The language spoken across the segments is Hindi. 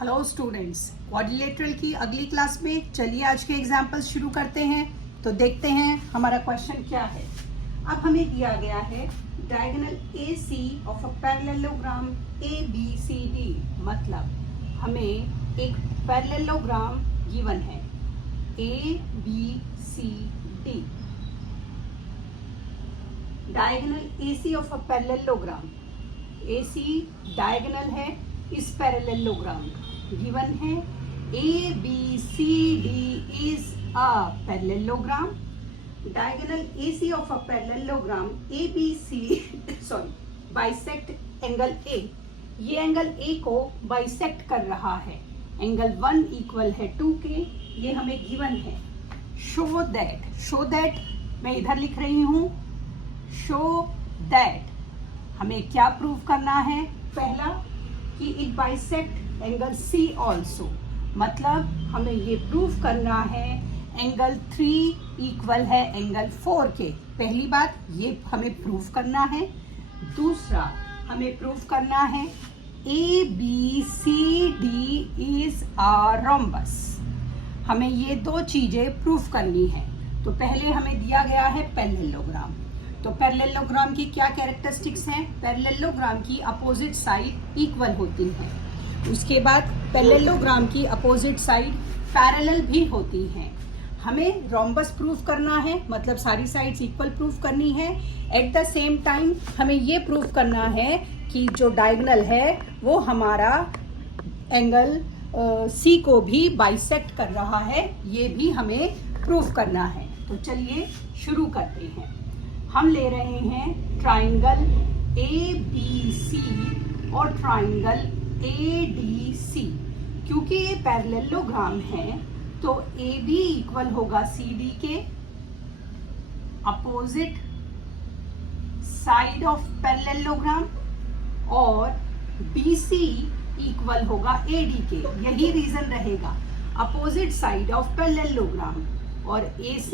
हेलो स्टूडेंट्स, क्वाड्रिलेटरल की अगली क्लास में चलिए आज के एग्जाम्पल्स शुरू करते हैं। तो देखते हैं हमारा क्वेश्चन क्या है। अब हमें दिया गया है diagonal AC of a parallelogram ABCD, मतलब हमें एक पैरेललोग्राम गिवन है ABCD। Diagonal AC of a parallelogram, AC diagonal है इस पैरेललोग्राम का, गिवन है ABCD is a parallelogram. Diagonal AC of a parallelogram ABC bisect angle A. ये एंगल A को बाइसेक्ट कर रहा है। एंगल 1 इक्वल है 2 के, ये हमें गिवन है। शो दैट मैं इधर लिख रही हूँ। शो दैट हमें क्या प्रूव करना है? पहला कि it bisect angle C also, मतलब हमें ये प्रूव करना है एंगल 3 इक्वल है एंगल 4 के। पहली बात ये हमें प्रूव करना है। दूसरा हमें प्रूव करना है ABCD इज अ रोम्बस। हमें ये दो चीजें प्रूव करनी है। तो पहले हमें दिया गया है पैरेललोग्राम। तो पैरेललोग्राम की क्या कैरेक्टरिस्टिक्स हैं? पैरेललोग्राम की अपोजिट साइड इक्वल होती है। उसके बाद पैरेललोग्राम की अपोजिट साइड पैरेलल भी होती हैं। हमें रोम्बस प्रूफ करना है, मतलब सारी साइड्स इक्वल प्रूफ करनी है। एट द सेम टाइम हमें ये प्रूफ करना है कि जो डायगोनल है वो हमारा एंगल C को भी बाइसेक्ट कर रहा है, ये भी हमें प्रूफ करना है। तो चलिए शुरू करते हैं। हम ले रहे हैं ट्राइंगल ABC और ट्राइंगल ADC। क्योंकि ये पैरेललोग्राम है तो AB इक्वल होगा CD के अपोजिट साइड ऑफ पैरेललोग्राम और BC इक्वल होगा AD के। यही रीजन रहेगा, अपोजिट साइड ऑफ पैरेललोग्राम, और AC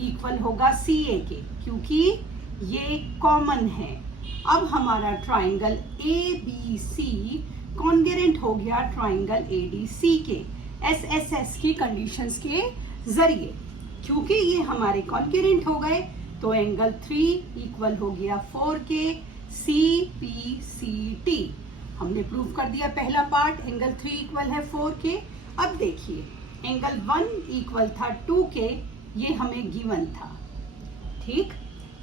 इक्वल होगा CA के, क्योंकि ये कॉमन है। अब हमारा ट्राइंगल ABC कॉन्ग्रुएंट हो गया ट्राइंगल ADC के SSS की कंडीशंस के जरिए। क्योंकि ये हमारे कॉन्ग्रुएंट हो गए तो एंगल 3 इक्वल हो गया 4 के CPCT। हमने प्रूव कर दिया पहला पार्ट, एंगल 3 इक्वल है 4 के। अब देखिए एंगल 1 इक्वल था 2 के, ये हमें गिवन था, ठीक।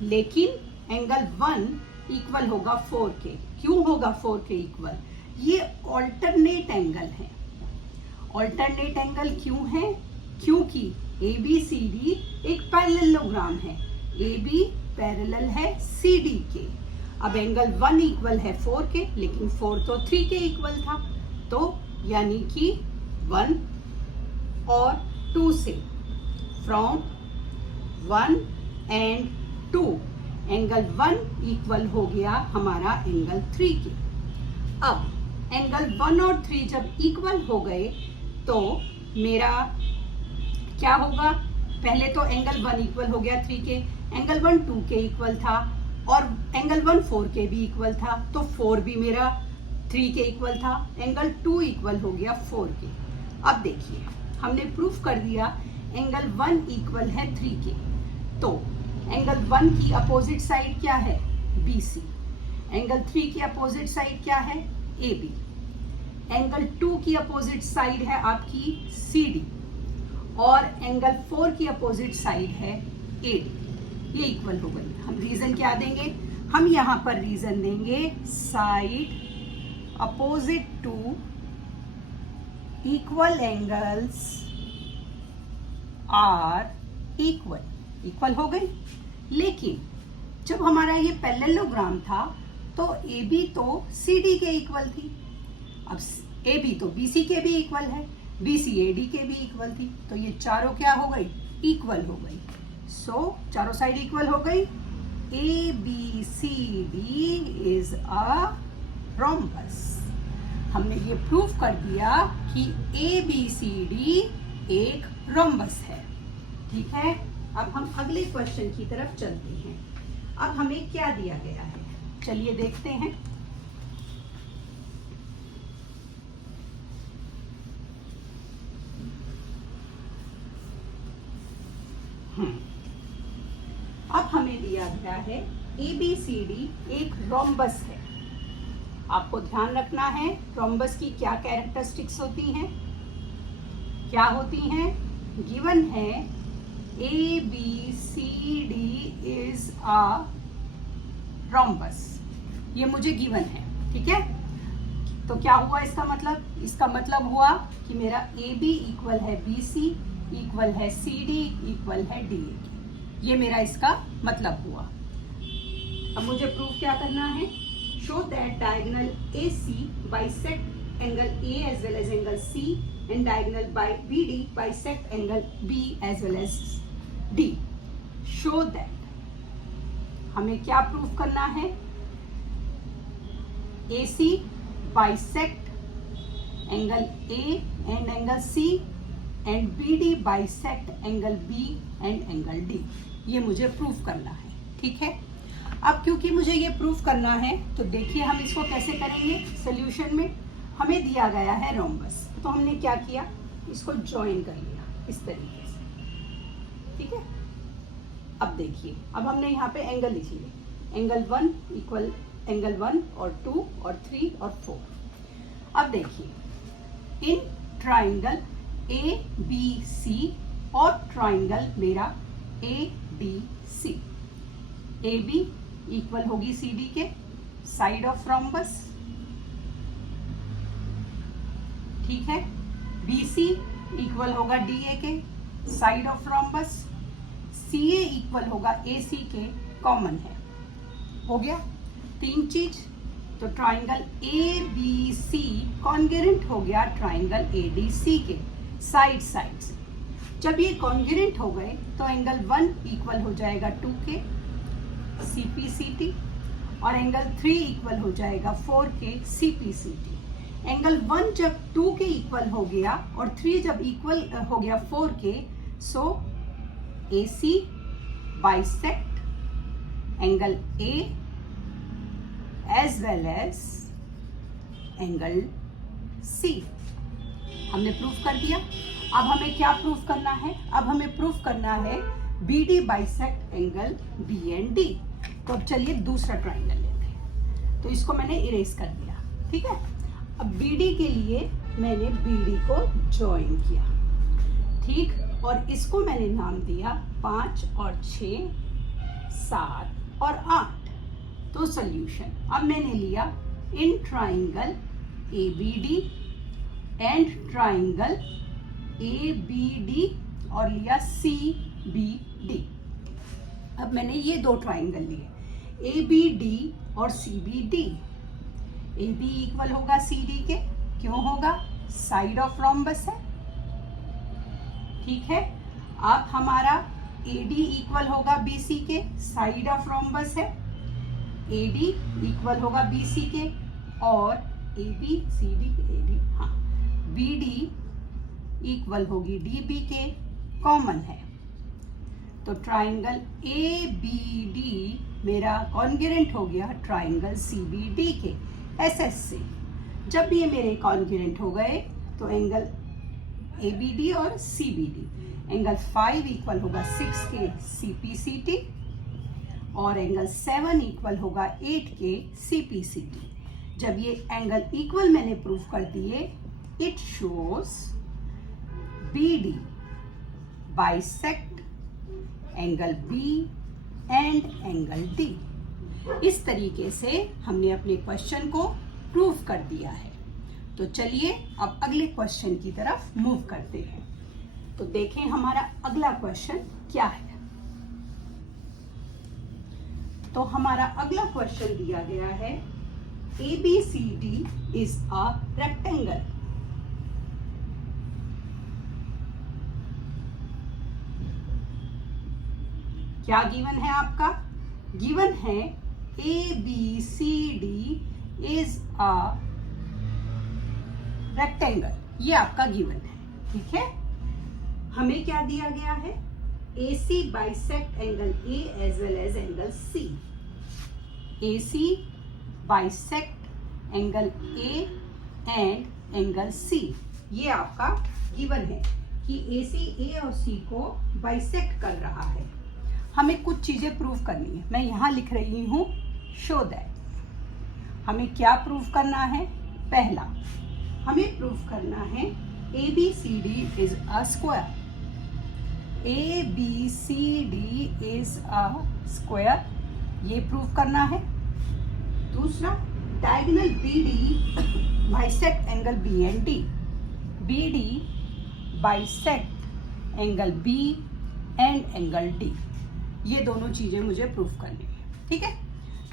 लेकिन एंगल 1 इक्वल होगा 4 के। क्यों होगा 4 के इक्वल? ये ऑल्टरनेट एंगल है। ऑल्टरनेट एंगल क्यों है? क्योंकि ABCD एक पैरेललोग्राम है। AB पैरेलल है CD के। अब एंगल 1 इक्वल है 4 के, लेकिन 4 तो 3 के इक्वल था, तो यानी कि 1 और 2 से, फ्रॉम 1 एंड 2, एंगल 1 इक्वल हो गया हमारा एंगल 3 के। अब एंगल 1 और 3 जब इक्वल हो गए तो मेरा क्या होगा? पहले तो एंगल 1 इक्वल हो गया 3 के, एंगल 1 2 के इक्वल था, और एंगल 1 4 के भी इक्वल था, तो 4 भी मेरा 3 के इक्वल था। एंगल 2 इक्वल हो गया 4 के। अब देखिए हमने प्रूफ कर दिया एंगल 1 इक्वल है 3 के। तो एंगल 1 की अपोजिट साइड क्या है? BC। एंगल 3 की अपोजिट साइड क्या है? AB। एंगल 2 की अपोजिट साइड है आपकी CD, और एंगल 4 की अपोजिट साइड है AD। ये इक्वल हो गई। हम रीजन क्या देंगे? हम यहाँ पर रीजन देंगे side opposite to equal angles are equal हो गई। लेकिन जब हमारा ये पैरेललोग्राम था तो AB तो CD के इक्वल थी। अब AB तो BC के भी इक्वल है, BC AD के भी इक्वल थी, तो ये चारों क्या हो गई? इक्वल हो गई। सो चारों साइड इक्वल हो गई। ABCD is a rhombus. हमने ये प्रूफ कर दिया कि ABCD एक रोम्बस है, ठीक है। अब हम अगले क्वेश्चन की तरफ चलते हैं। अब हमें क्या दिया गया है, चलिए देखते हैं। दिया गया है ABCD एक रोम्बस है। आपको ध्यान रखना है रोम्बस की क्या कैरेक्टरिस्टिक्स होती हैं, क्या होती हैं। गिवन है ABCD इज अ रोम्बस, ये मुझे गिवन है, ठीक है। तो क्या हुआ इसका मतलब? इसका मतलब हुआ कि मेरा AB इक्वल है BC इक्वल है CD इक्वल है DA, ये मेरा इसका मतलब हुआ। अब मुझे प्रूफ क्या करना है? Show that diagonal AC bisect angle A as well as angle C and diagonal BD bisect angle B as well as D। Show that, हमें क्या प्रूफ करना है? AC bisect angle A and angle C and BD bisect angle B and angle D, ये मुझे प्रूफ करना है, ठीक है। अब क्योंकि मुझे ये प्रूफ करना है तो देखिए हम इसको कैसे करेंगे। सॉल्यूशन में हमें दिया गया है रोम्बस, तो हमने क्या किया, इसको ज्वाइन कर लिया इस तरीके से, ठीक है। अब देखिए, अब हमने यहाँ पे एंगल लिख लिए, एंगल 1 इक्वल एंगल 1 और 2 और 3 और 4। अब देखिए इन ट्राइंगल ABC और ट्राइंगल मेरा ADC, AB इक्वल होगी CD के साइड ऑफ रोम्बस, ठीक है। BC इक्वल होगा DA के side of rhombus, CA equal होगा AC के कॉमन है। हो गया तीन चीज। तो ट्राइंगल ABC कॉन्ग्रुएंट हो गया ट्राइंगल ADC के साइड साइड से। जब ये कॉन्ग्रुएंट हो गए तो एंगल 1 इक्वल हो जाएगा 2 के CPCT और एंगल 3 इक्वल हो जाएगा 4 के CPCT। एंगल 1 जब 2 के इक्वल हो गया और 3 जब इक्वल हो गया 4 के, so AC bisect angle A as well as angle C। हमने प्रूफ कर दिया। अब हमें क्या प्रूफ करना है? अब हमें प्रूफ करना है BD bisect angle B and D। तो अब चलिए दूसरा ट्राइंगल लेते हैं। तो इसको मैंने इरेज कर दिया, ठीक है। अब BD के लिए मैंने BD को ज्वाइन किया, ठीक, और इसको मैंने नाम दिया 5 और 6 7 और 8। तो सॉल्यूशन, अब मैंने लिया in triangle ABD and triangle ABD और लिया CBD। अब मैंने ये दो ट्राइंगल लिए ABD और CBD। AB इक्वल होगा CD के, क्यों होगा? साइड ऑफ रोम्बस है, ठीक है। अब हमारा AD इक्वल होगा BC के, साइड ऑफ रोम्बस है। AD इक्वल होगा BC के और AB CD AD, हाँ, BD इक्वल होगी DB के, कॉमन है। तो ट्राइंगल ABD मेरा कॉन्ग्रुएंट हो गया ट्राइंगल CBD के SS से। जब ये मेरे कॉन्ग्रुएंट हो गए तो एंगल ABD और CBD, एंगल 5 इक्वल होगा 6 के CPCT और एंगल 7 इक्वल होगा 8 के CPCT। जब ये एंगल इक्वल मैंने प्रूफ कर दिए, it shows BD bisect angle B and angle D। इस तरीके से हमने अपने क्वेश्चन को प्रूफ कर दिया है। तो चलिए अब अगले क्वेश्चन की तरफ मूव करते हैं। तो देखें हमारा अगला क्वेश्चन क्या है। तो हमारा अगला क्वेश्चन दिया गया है ABCD इज अ रेक्टेंगल। क्या गिवन है आपका? गिवन है ABCD इज अ रेक्टेंगल, ये आपका गिवन है, ठीक है। हमें क्या दिया गया है? AC bisect angle A as well as angle C। AC bisect angle A and angle C, ये आपका गिवन है कि AC A और C को बाइसेक्ट कर रहा है। हमें कुछ चीजें प्रूव करनी है। मैं यहाँ लिख रही हूँ शो दैट। हमें क्या प्रूव करना है? पहला हमें प्रूव करना है ABCD is a square. ABCD is a square, ये प्रूव करना है। दूसरा, diagonal BD bisect angle BND। BD bisect angle B and angle D। ये दोनों चीजें मुझे प्रूव करनी है। ठीक है,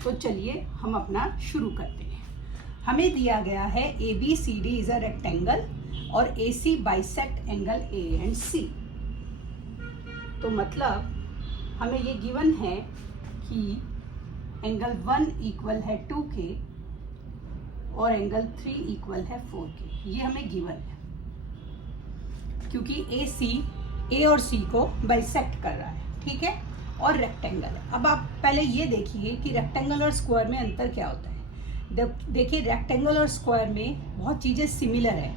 तो चलिए हम अपना शुरू करते हैं। हमें दिया गया है ABCD इज अ रेक्टेंगल और AC bisect angle A and C। तो मतलब हमें ये गिवन है कि एंगल 1 इक्वल है 2K और एंगल 3 इक्वल है 4K। ये हमें गिवन है क्योंकि AC A और C को बाइसेक्ट कर रहा है। ठीक है, और रेक्टेंगल है। अब आप पहले ये देखिए कि रेक्टेंगल और स्क्वायर में अंतर क्या होता है। देखिए, रेक्टेंगल और स्क्वायर में बहुत चीज़ें सिमिलर है।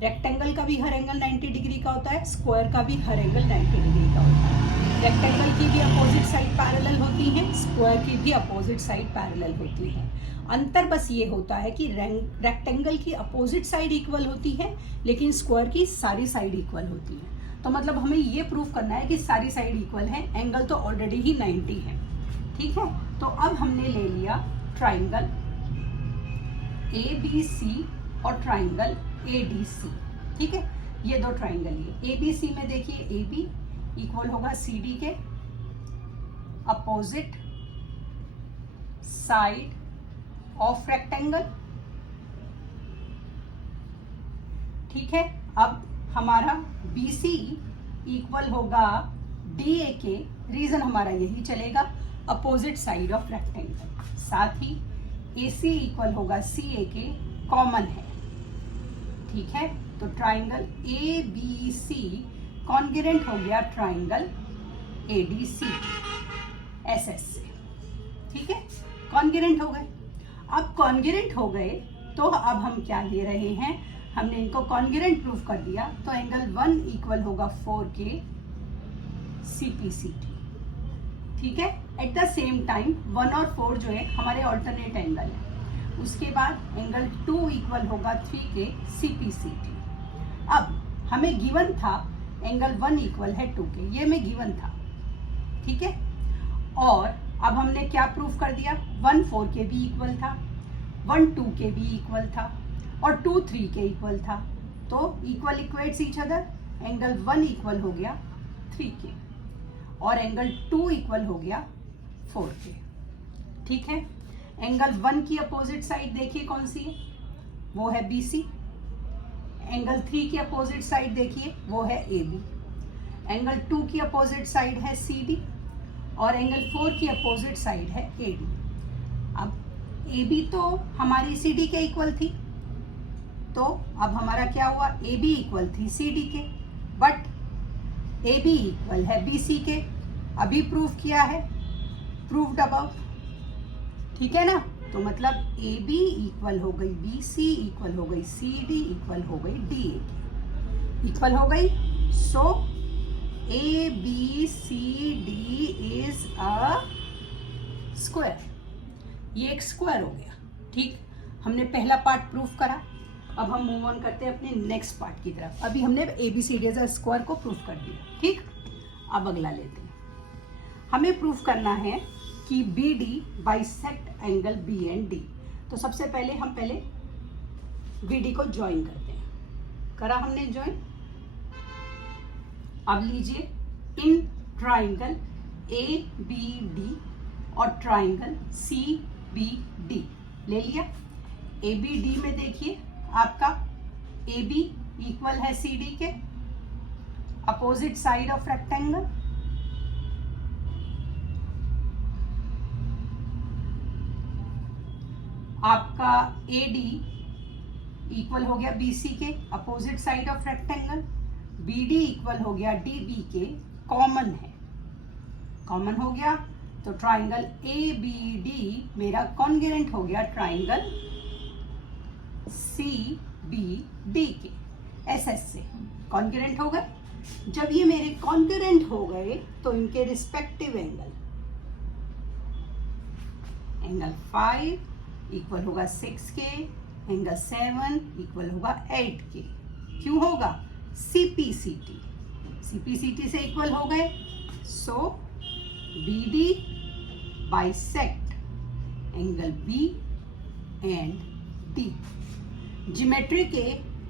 रेक्टेंगल का भी हर एंगल 90 डिग्री का होता है, स्क्वायर का भी हर एंगल 90 डिग्री का होता है। रेक्टेंगल की भी अपोजिट साइड पैरेलल होती है, स्क्वायर की भी अपोजिट साइड पैरेलल होती है। अंतर बस ये होता है कि रेक्टेंगल की अपोजिट साइड इक्वल होती है, लेकिन स्क्वायर की सारी साइड इक्वल होती है। तो मतलब हमें ये प्रूव करना है कि सारी साइड इक्वल है, एंगल तो ऑलरेडी ही 90 है। ठीक है, तो अब हमने ले लिया ट्राइंगल ABC और ट्राइंगल ADC। ठीक है, ये दो ट्राइंगल ये ABC में देखिए AB इक्वल होगा CD के अपोजिट साइड ऑफ रेक्टेंगल। ठीक है, अब हमारा BC इक्वल होगा DA के, रीजन हमारा यही चलेगा, अपोजिट साइड ऑफ रेक्टेंगल। साथ ही AC इक्वल होगा CA के, कॉमन है। ठीक है, तो ट्राइंगल ABC कॉन्ग्रुएंट हो गया ट्राइंगल ADC SS से। ठीक है, कॉन्ग्रुएंट हो गए। अब कॉन्ग्रुएंट हो गए तो अब हम क्या ले रहे हैं, हमने इनको कॉन्ग्रुएंट प्रूफ कर दिया, तो एंगल 1 इक्वल होगा 4K CPCT। ठीक है, एट द सेम टाइम 1 और 4 जो है हमारे ऑल्टरनेट एंगल है। उसके बाद एंगल 2 इक्वल होगा 3K CPCT। अब हमें गिवन था एंगल 1 इक्वल है 2K, ये हमें गिवन था। ठीक है, और अब हमने क्या प्रूफ कर दिया, 1 4K भी इक्वल था, 1 2K भी इक्वल था और 2 3K इक्वल था। तो equal equates each other. Angle 1 equal हो गया 3K और एंगल 2 इक्वल हो गया 4K। ठीक है, एंगल 1 की अपोजिट साइड देखिए कौन सी है, वो है BC। एंगल 3 की अपोजिट साइड देखिए, वो है AB। एंगल 2 की अपोजिट साइड है CD और एंगल 4 की अपोजिट साइड है AD। अब AB तो हमारी CD के इक्वल थी, तो अब हमारा क्या हुआ, AB इक्वल थी CD के, बट AB इक्वल है BC के। अभी प्रूफ किया है, प्रूव्ड अबव। ठीक है ना, तो मतलब AB इक्वल हो गई BC इक्वल हो गई CD इक्वल हो गई DA इक्वल हो गई। सो ABCD इज अ स्क्वायर। ये एक स्क्वायर हो गया। ठीक, हमने पहला पार्ट प्रूफ करा। अब हम मूव ऑन करते हैं अपने नेक्स्ट पार्ट की तरफ। अभी हमने ABCD एज अ स्क्वायर को प्रूफ कर दिया। ठीक, अब अगला लेते हैं। हमें प्रूफ करना है कि BD बाइसेक्ट एंगल BND। तो सबसे पहले हम BD को ज्वाइन करते हैं। करा हमने ज्वाइन। अब लीजिए, इन ट्राइंगल ABD और ट्राइंगल CBD ले लिया। ABD में देखिए आपका AB इक्वल है CD के, अपोजिट साइड ऑफ रेक्टेंगल। आपका AD इक्वल हो गया BC के, opposite side of rectangle. BD equal हो गया DB के, कॉमन है, कॉमन हो गया। तो ट्राइंगल ABD मेरा कॉन्ग्रुएंट हो गया ट्राइंगल CBD के, SS से कॉन्ग्रुएंट हो गए। जब ये मेरे कॉन्करेंट हो गए तो इनके रिस्पेक्टिव एंगल 5 इक्वल होगा 6K, एंगल 7 इक्वल होगा 8K। क्यों होगा? CPCT से इक्वल हो गए। सो BD bisect angle B and D। Geometry के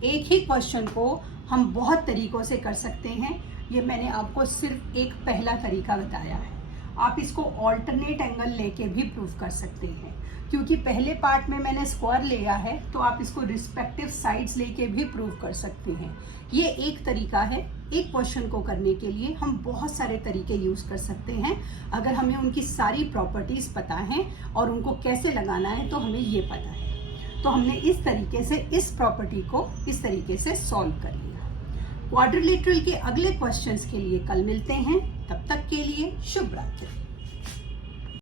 एक ही क्वेश्चन को हम बहुत तरीकों से कर सकते हैं। ये मैंने आपको सिर्फ एक पहला तरीका बताया है। आप इसको ऑल्टरनेट एंगल लेके भी प्रूव कर सकते हैं। क्योंकि पहले पार्ट में मैंने स्क्वायर लिया है तो आप इसको रिस्पेक्टिव साइड्स लेके भी प्रूव कर सकते हैं। ये एक तरीका है। एक क्वेश्चन को करने के लिए हम बहुत सारे तरीके यूज कर सकते हैं। अगर हमें उनकी सारी प्रॉपर्टीज पता है और उनको कैसे लगाना है तो हमें ये पता है। तो हमने इस तरीके से इस प्रॉपर्टी को इस तरीके से सॉल्व कर लिया। क्वाड्रिलेटरल के अगले क्वेश्चंस के लिए कल मिलते हैं। तब तक के लिए शुभ रात्रि।